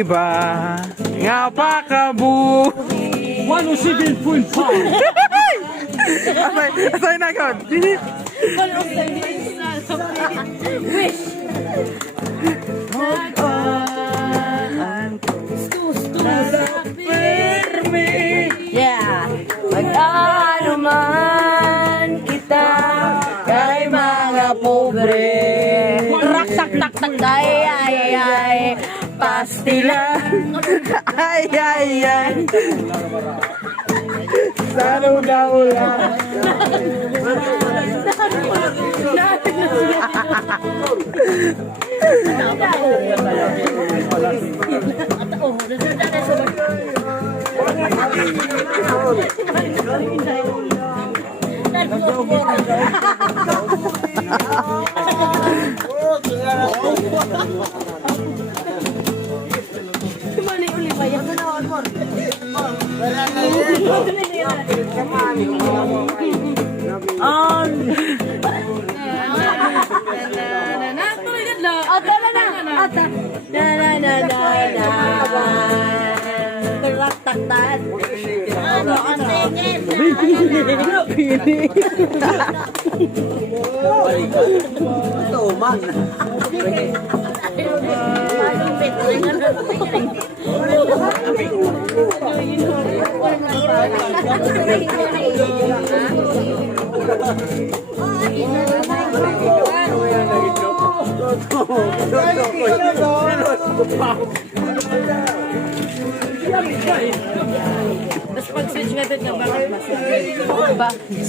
iba nga pakabu 107.5. asay na God Wish. Yeah. Mag-ano man kita kay mga pobre. Raksak tak tak day ay ay pastila. ay ay ay sano daw lang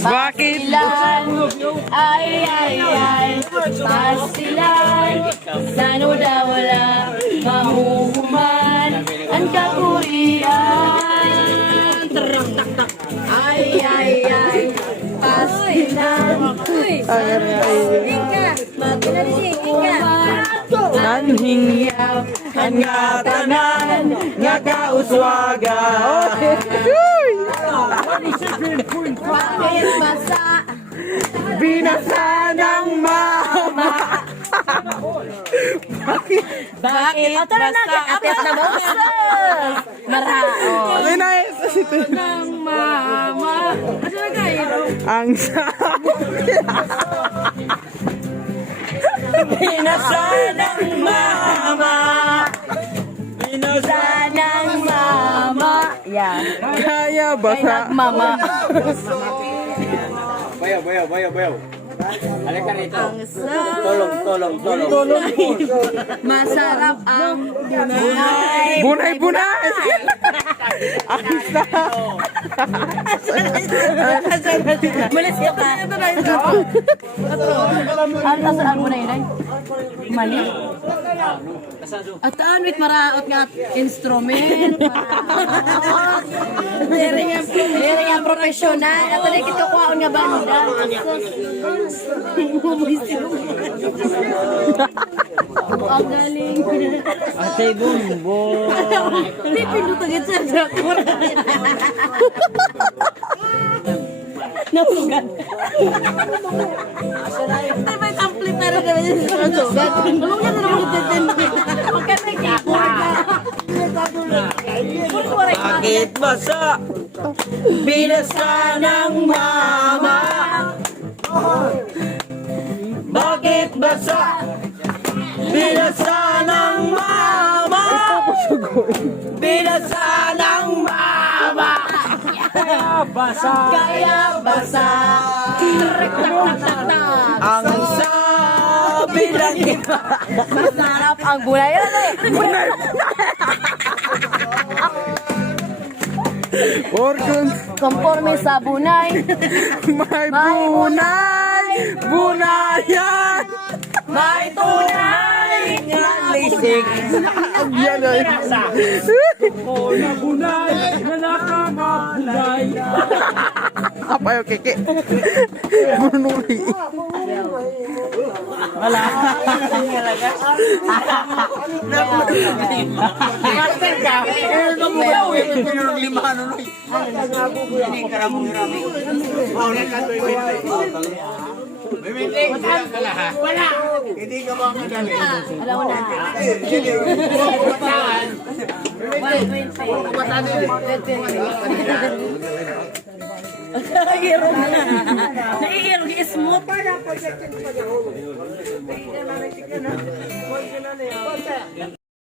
bakit ay ay ay pasilan sano daw wala mahuhuman ang kapurian tak tak ay ay ay pasilan nanhingyap nga tanan nga kauswaga bakit basa binasa ng mama bakit basa atit na mo marao ay na ng mama ano na kayo ang sabi binasa ng mama binasa ng mama yan kaya basa mama Bayaw. Halika rito. ang Tolong. masarap ang bunay bunay ang malis ka pa ang tasaan mo na yun mali at wait maraot nga instrument diri nga professional at dili kito kuhaon nga banda ang galing Ate Bumbo. hindi pinutagit sa jakor nahugan ay may complete na rin naman yung sugat malungyan na naman ito magkatay keyboard na bakit basa binasa ng mama bakit basa binasa ng mama binasa ng mama kaya basa ang sabi ng iba masarap ang gulay conforme sa bunay may bunayan may tunay nga lisik yan ay apa yung keke bunuri wala master ka lima ano Wala. Hindi ka makakadali. Alam mo na. Nahihiro na. Nahihiro. Smooth. Para po siya.